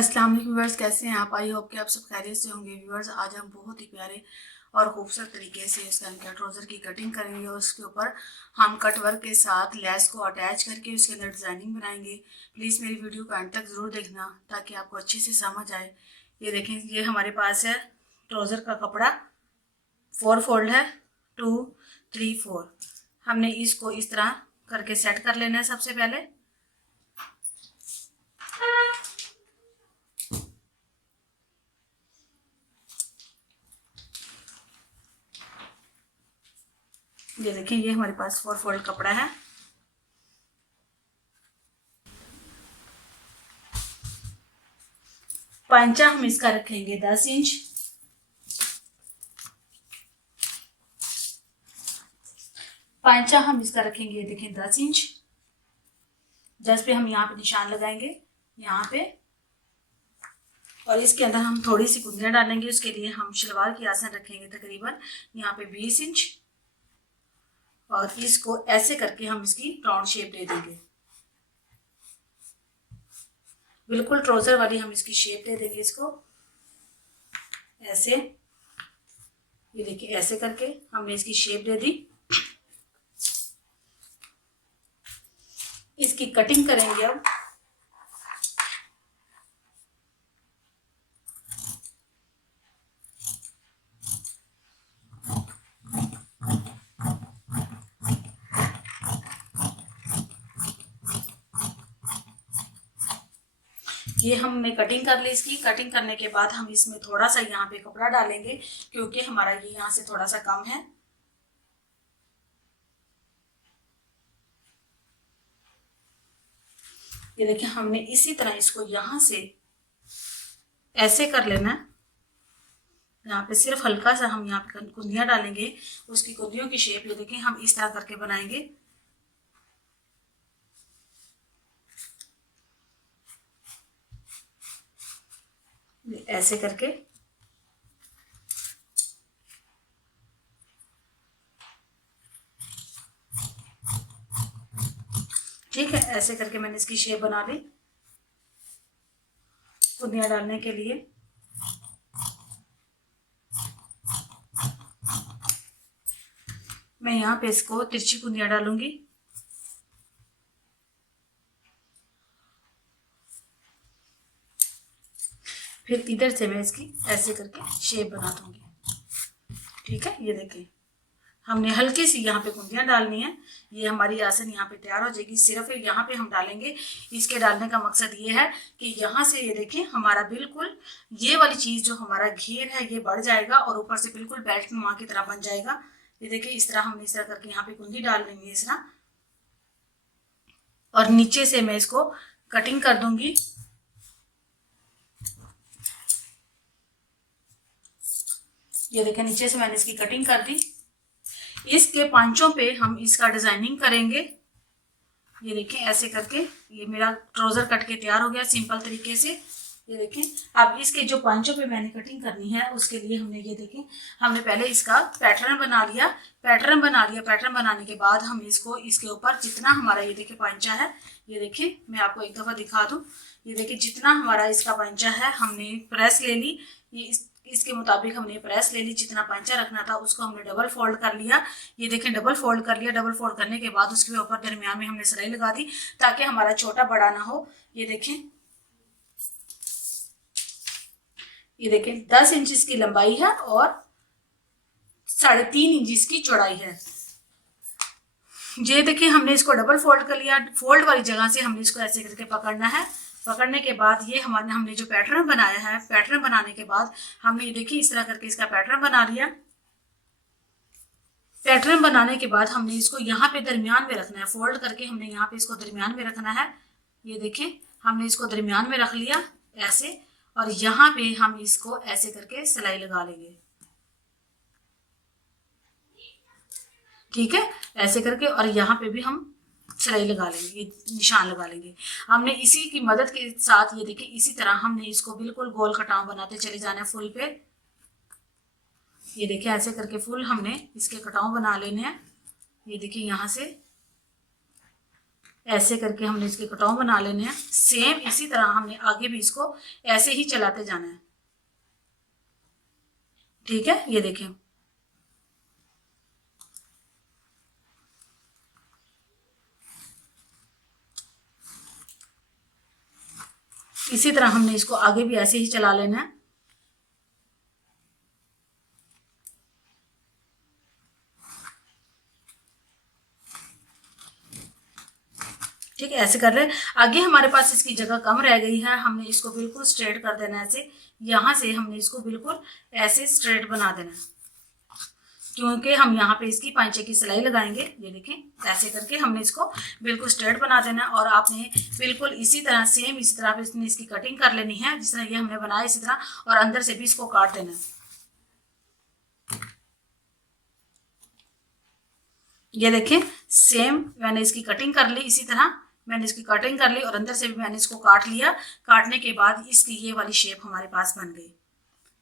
अस्सलाम वालेकुम व्यूअर्स, कैसे हैं आप? आई होप कि आप सब खैरियत से होंगे। व्यूअर्स, आज हम बहुत ही प्यारे और खूबसूरत तरीके से इसका ट्राउज़र की कटिंग करेंगे और उसके ऊपर हम कट वर्क के साथ लेस को अटैच करके उसके अंदर डिज़ाइनिंग बनाएंगे। प्लीज़ मेरी वीडियो को एंड तक ज़रूर देखना ताकि आपको अच्छे से समझ आए। ये देखें, ये हमारे पास है ट्राउज़र का कपड़ा, 4 फोल्ड है, 2 3 4। हमने इसको इस तरह करके सेट कर लेना है। सबसे पहले ये देखिए, ये हमारे पास 4 फोल्ड कपड़ा है। पंचा हम इसका रखेंगे 10 इंच। पंचा हम इसका रखेंगे, देखें, 10 इंच। जस्ट पे हम यहाँ पे निशान लगाएंगे, यहाँ पे, और इसके अंदर हम थोड़ी सी कुंदियाँ डालेंगे। उसके लिए हम शलवार की आसन रखेंगे तकरीबन यहाँ पे 20 इंच, और इसको ऐसे करके हम इसकी राउंड शेप दे देंगे। बिल्कुल ट्राउजर वाली हम इसकी शेप दे देंगे इसको, ऐसे। ये देखिए, ऐसे करके हमने इसकी शेप दे दी। इसकी कटिंग करेंगे अब। ये हमने कटिंग कर ली। इसकी कटिंग करने के बाद हम इसमें थोड़ा सा यहाँ पे कपड़ा डालेंगे क्योंकि हमारा ये यहाँ से थोड़ा सा कम है। ये देखिए, हमने इसी तरह इसको यहाँ से ऐसे कर लेना है। यहाँ पे सिर्फ हल्का सा हम यहाँ पे कुंदियाँ डालेंगे। उसकी कुंदियों की शेप ये देखिए हम इस तरह करके बनाएंगे। ऐसे करके, ठीक है। ऐसे करके मैंने इसकी शेप बना ली कुंदियाँ डालने के लिए। मैं यहाँ पे इसको तिरछी कुंदियाँ डालूंगी। फिर इधर से मैं इसकी ऐसे करके शेप बना दूंगी, ठीक है। ये देखिए, हमने हल्की सी यहाँ पे कुंदियाँ डालनी है। ये हमारी आसन यहाँ पे तैयार हो जाएगी। सिर्फ यहाँ पे हम डालेंगे। इसके डालने का मकसद ये है कि यहाँ से ये देखिए हमारा बिल्कुल ये वाली चीज जो हमारा घेर है ये बढ़ जाएगा और ऊपर से बिल्कुल बेल्ट नुमा की तरह बन जाएगा। ये देखिए, इस तरह हमने इस तरह करके यहाँ पे कुंदी डाल लेंगे इस तरह, और नीचे से मैं इसको कटिंग कर दूंगी। ये देखिए, नीचे से मैंने इसकी कटिंग कर दी। इसके पांचों पे हम इसका डिजाइनिंग करेंगे। ये देखिए, ऐसे करके ये मेरा ट्राउजर कट के तैयार हो गया सिंपल तरीके से। ये देखें, अब इसके जो पांचों पे मैंने कटिंग करनी है उसके लिए हमने ये देखें, हमने पहले इसका पैटर्न बना लिया। पैटर्न बनाने के बाद हम इसको इसके ऊपर जितना हमारा ये देखिए पांचा है, ये देखिए मैं आपको एक दफा दिखा दूं। ये देखिए, जितना हमारा इसका पांचा है हमने प्रेस ले ली। ये इसके मुताबिक हमने प्रेस ले ली। जितना पांचा रखना था उसको हमने डबल फोल्ड कर लिया। ये देखें, डबल फोल्ड कर लिया। डबल फोल्ड करने के बाद उसके ऊपर दरमियान में हमने सिलाई लगा दी ताकि हमारा छोटा बड़ा ना हो। ये देखें, ये देखें 10 इंच की लंबाई है और 3.5 इंच की चौड़ाई है। ये देखिए, हमने इसको डबल फोल्ड कर लिया। फोल्ड वाली जगह से हमने इसको ऐसे करके पकड़ना है। पकड़ने के बाद ये हमने जो पैटर्न बनाया है, पैटर्न बनाने के बाद हमने ये देखिए इस तरह करके इसका पैटर्न बना लिया। पैटर्न बनाने के बाद हमने इसको यहाँ पे दरमियान में रखना है। फोल्ड करके हमने यहाँ पे इसको दरमियान में रखना है। ये देखिए, हमने इसको दरमियान में रख लिया ऐसे, और यहाँ पे हम इसको ऐसे करके सिलाई लगा लेंगे, ठीक है। ऐसे करके, और यहाँ पे भी हम सिलाई लगा लेंगे, निशान लगा लेंगे। हमने इसी की मदद के साथ ये देखिए इसी तरह हमने इसको बिल्कुल गोल कटाव बनाते चले जाना है फुल पे। ये देखिए, ऐसे करके फुल हमने इसके कटाव बना लेने हैं। ये देखिए, यहाँ से ऐसे करके हमने इसके कटाव बना लेने हैं। सेम इसी तरह हमने आगे भी इसको ऐसे ही चलाते जाना है। ठीक है, ये देखें। इसी तरह हमने इसको आगे भी ऐसे ही चला लेना है। ठीक है, ऐसे कर रहे हैं। आगे हमारे पास इसकी जगह कम रह गई है, हमने इसको बिल्कुल स्ट्रेट कर देना है। ऐसे यहाँ से हमने इसको बिल्कुल ऐसे स्ट्रेट बना देना है, क्योंकि हम यहाँ पे इसकी पांचे की सिलाई लगाएंगे। ये देखें, ऐसे करके हमने इसको बिल्कुल स्ट्रेट बना देना है। और आपने बिल्कुल इसी तरह सेम इसी तरह पे इसकी कटिंग कर लेनी है, जिस तरह ये हमने बनाया इसी तरह, और अंदर से भी इसको काट देना है। ये देखें, सेम मैंने इसकी कटिंग कर ली, इसी तरह मैंने इसकी कटिंग कर ली और अंदर से भी मैंने इसको काट लिया। काटने के बाद इसकी ये वाली शेप हमारे पास बन गई।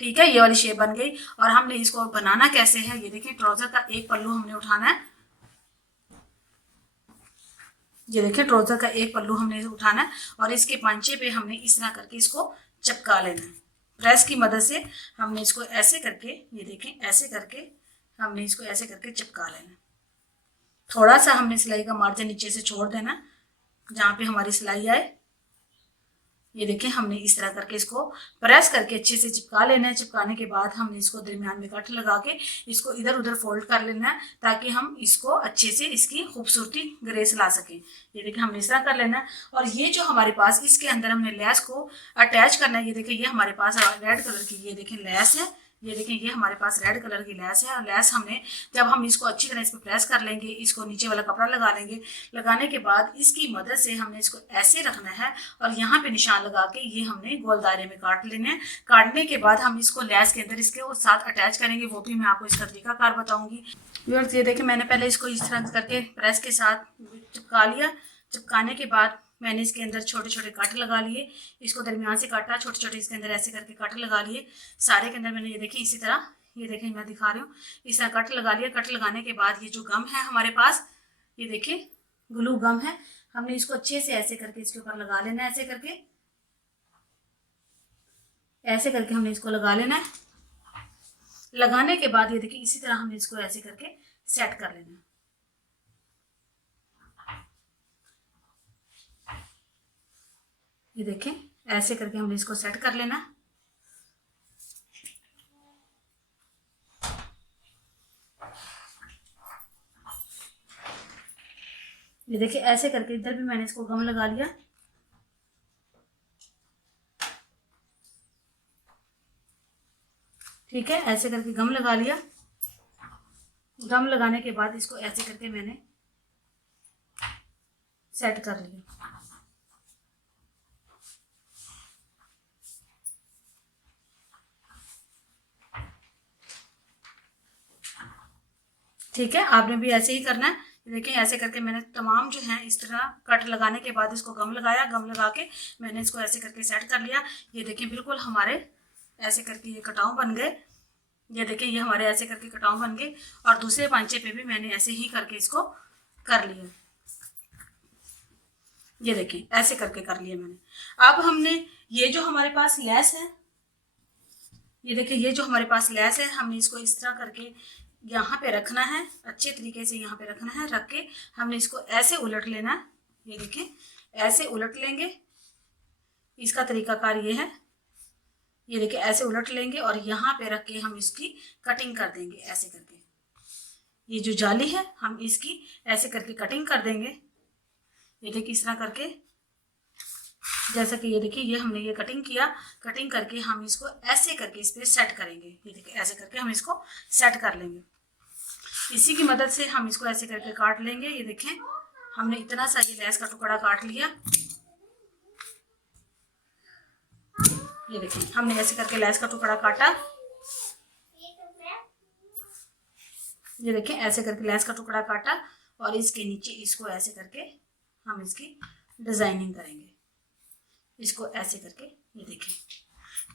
ठीक है, ये वाली शेप बन गई। और हमने इसको बनाना कैसे है, ये देखिए, ट्राउजर का एक पल्लू हमने उठाना है। ये देखिए, ट्राउजर का एक पल्लू हमने उठाना है और इसके पांचे पे हमने इस तरह करके इसको चिपका लेना है। प्रेस की मदद से हमने इसको ऐसे करके, ये देखें, ऐसे करके हमने इसको ऐसे करके चिपका लेना है। थोड़ा सा हमने सिलाई का मार्जिन नीचे से छोड़ देना, जहाँ पे हमारी सिलाई आए। ये देखें, हमने इस तरह करके इसको प्रेस करके अच्छे से चिपका लेना है। चिपकाने के बाद हमने इसको दरमियान में कट लगा के इसको इधर उधर फोल्ड कर लेना है, ताकि हम इसको अच्छे से इसकी खूबसूरती ग्रेस ला सकें। ये देखें, हमने इस तरह कर लेना है। और ये जो हमारे पास इसके अंदर हमने लेस को अटैच करना है। ये देखें, ये हमारे पास रेड कलर की, ये देखें, लेस है। ये देखें, ये हमारे पास रेड कलर की लेस है। और लेस हमने, जब हम इसको अच्छी तरह इस पर प्रेस कर लेंगे, इसको नीचे वाला कपड़ा लगा लेंगे। लगाने के बाद इसकी मदद से हमने इसको ऐसे रखना है और यहाँ पे निशान लगा के ये हमने गोल दायरे में काट लेने हैं। काटने के बाद हम इसको लेस के अंदर इसके साथ अटैच करेंगे, वो भी मैं आपको इसका तरीकाकार बताऊंगी। व्यूअर्स, ये देखें, मैंने पहले इसको इस तरह करके प्रेस के साथ चिपका लिया। चिपकाने के बाद मैंने इसके अंदर छोटे छोटे कट लगा लिए, इसको दरमियान से काटा, छोटे छोटे इसके अंदर ऐसे करके कट लगा लिए। सारे के अंदर मैंने, ये देखिए, इसी तरह, ये देखें, मैं दिखा रही हूँ, इस तरह कट लगा लिया। कट लगाने के बाद ये जो गम है हमारे पास, ये देखिए, ग्लू गम है, हमने इसको अच्छे से ऐसे करके इसके ऊपर लगा लेना है। ऐसे करके हमने इसको लगा लेना है। लगाने के बाद ये देखिए, इसी तरह हमने इसको ऐसे करके सेट कर लेना है। ये देखें, ऐसे करके हमने इसको सेट कर लेना है। ये देखिए, ऐसे करके इधर भी मैंने इसको गम लगा लिया। ठीक है, ऐसे करके गम लगा लिया। गम लगाने के बाद इसको ऐसे करके मैंने सेट कर लिया। ठीक है, आपने भी ऐसे ही करना है। देखिए, ऐसे करके मैंने तमाम जो है इस तरह कट लगाने के बाद इसको गम लगाया। गम लगा के मैंने इसको ऐसे करके सेट कर लिया। ये देखिए, बिल्कुल हमारे ऐसे करके ये कटाव बन गए। ये देखिए, ये हमारे ऐसे करके कटाव बन गए। और दूसरे पांचे पे भी मैंने ऐसे ही करके इसको कर लिया। ये देखिए, ऐसे करके कर लिया मैंने। अब हमने ये जो हमारे पास लेस है, ये देखिए, ये जो हमारे पास लेस है, हमने इसको इस तरह करके यहाँ पे रखना है, अच्छे तरीके से यहाँ पे रखना है। रख के हमने इसको ऐसे उलट लेना है। ये देखिए, ऐसे उलट लेंगे। इसका तरीकाकार ये है। ये देखिए, ऐसे उलट लेंगे और यहाँ पे रख के हम इसकी कटिंग कर देंगे। ऐसे करके ये जो जाली है, हम इसकी ऐसे करके कटिंग कर देंगे। ये देखिए, इस तरह करके, जैसा कि ये देखिए, ये हमने ये कटिंग किया। कटिंग करके हम इसको ऐसे करके इस पर सेट करेंगे। ये देखिए, ऐसे करके हम इसको सेट कर लेंगे। इसी की मदद से हम इसको ऐसे करके काट लेंगे। ये देखें, हमने इतना सा ये लेस का टुकड़ा काट लिया। ये देखें, हमने ऐसे करके लेस का टुकड़ा काटा। ये देखें, ऐसे करके लेस का टुकड़ा काटा और इसके नीचे इसको ऐसे करके हम इसकी डिजाइनिंग करेंगे। इसको ऐसे करके, ये देखें,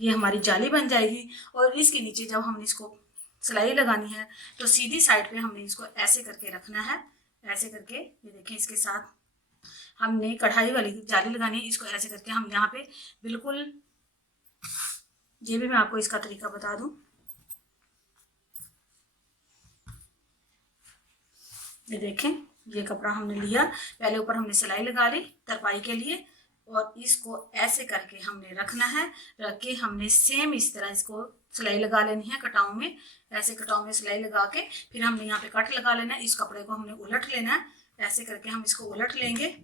ये हमारी जाली बन जाएगी। और इसके नीचे जब हम इसको सिलाई लगानी है तो सीधी साइड पे हमने इसको ऐसे करके रखना है। ऐसे करके, ये देखें, इसके साथ हमने कढ़ाई वाली जाली लगानी है। इसको ऐसे करके हम यहाँ पे बिल्कुल, ये भी मैं आपको इसका तरीका बता दूं। ये देखें, ये कपड़ा हमने लिया, पहले ऊपर हमने सिलाई लगा ली तरपाई के लिए, और इसको ऐसे करके हमने रखना है। रख के हमने सेम इस तरह इसको सिलाई लगा लेनी है कटाव में। ऐसे कटाव में सिलाई लगा के फिर हमने यहाँ पे कट लगा लेना है। इस कपड़े को हमने उलट लेना है, ऐसे करके हम इसको उलट लेंगे।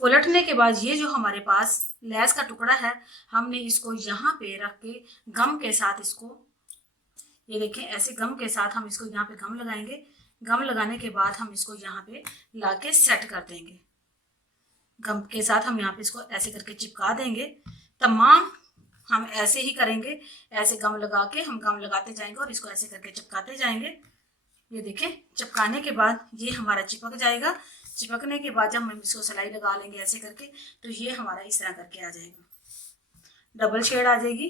उलटने के बाद ये जो हमारे पास लेस का टुकड़ा है, हमने इसको यहाँ पे रख के गम के साथ इसको, ये देखें, ऐसे गम के साथ हम इसको यहाँ पे गम लगाएंगे। गम लगाने के बाद हम इसको यहाँ पे लाके सेट कर देंगे। गम के साथ हम यहाँ पे इसको ऐसे करके चिपका देंगे। तमाम हम ऐसे ही करेंगे, ऐसे गम लगा के हम गम लगाते जाएंगे और इसको ऐसे करके चिपकाते जाएंगे। ये देखें, चिपकाने के बाद ये हमारा चिपक जाएगा। चिपकने के बाद जब हम इसको सिलाई लगा लेंगे ऐसे करके, तो ये हमारा इस तरह करके आ जाएगा, डबल शेड आ जाएगी।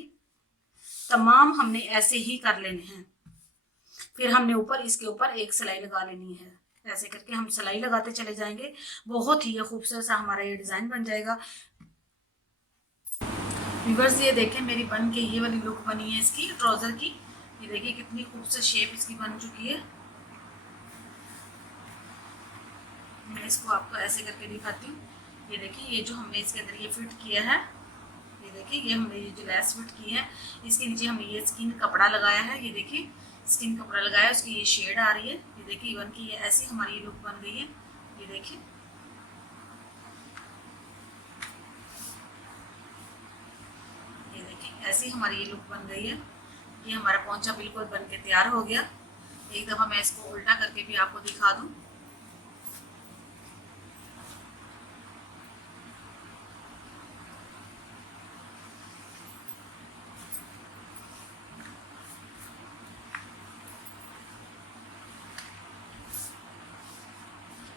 तमाम हमने ऐसे ही कर लेने हैं। फिर हमने ऊपर, इसके ऊपर एक सिलाई लगा लेनी है। ऐसे करके हम सिलाई लगाते चले जाएंगे। बहुत ही खूबसूरत सा हमारा ये डिजाइन बन जाएगा। व्यूअर्स, ये देखें, मेरी बन के ये वाली लुक बनी है इसकी ट्राउजर की। ये देखिए कितनी खूबसूरत शेप इसकी बन चुकी है। मैं इसको आपको ऐसे करके दिखाती हूँ। ये देखिए, ये जो हमने इसके अंदर ये फिट किया है, ये देखिए, ये हमने ये जो लेस फिट की है, इसके नीचे हमने ये स्किन कपड़ा लगाया है। ये देखिए, स्किन कपड़ा लगाया, उसकी ये शेड आ रही है। ये देखिए, इवन की ये ऐसी हमारी ये लुक बन गई है। ये देखिए, ये देखिए, ऐसी हमारी ये लुक बन गई है। ये हमारा पोंचा बिल्कुल बन के तैयार हो गया। एक दफ़ा मैं इसको उल्टा करके भी आपको दिखा दूँ।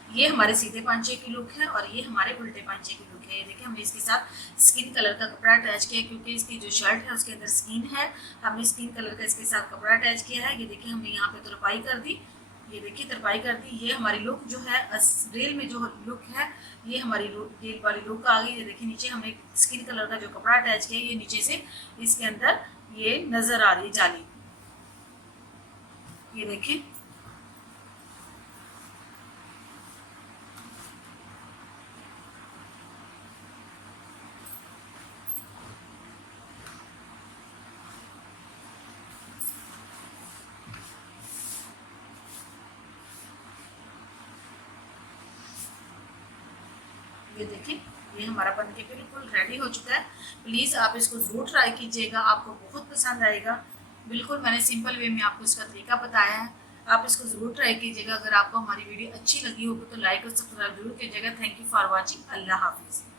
ये हमारे सीधे पांचे की लुक है और ये हमारे उल्टे पांचे की लुक है। ये देखिए, हमने इसके साथ स्किन कलर का कपड़ा अटैच किया, क्योंकि इसकी जो शर्ट है उसके अंदर स्किन है। हमने स्किन कलर का इसके साथ कपड़ा अटैच किया है। ये देखिए, हमने यहाँ पे तरपाई कर दी। ये देखिए, तरपाई कर दी। ये हमारी लुक जो है, रियल में जो लुक है, ये हमारी रियल वाली लुक आ गई। ये देखिए, नीचे हमने स्किन कलर का जो कपड़ा अटैच किया, ये नीचे से इसके अंदर ये नजर आ रही है जाली। ये देखिए, ये देखिए, ये हमारा बनके बिल्कुल रेडी हो चुका है। प्लीज़ आप इसको ज़रूर ट्राई कीजिएगा, आपको बहुत पसंद आएगा। बिल्कुल मैंने सिंपल वे में आपको इसका तरीका बताया है, आप इसको ज़रूर ट्राई कीजिएगा। अगर आपको हमारी वीडियो अच्छी लगी होगी तो लाइक और सब्सक्राइब जरूर कीजिएगा। Thank you for watching. अल्लाह हाफिज़।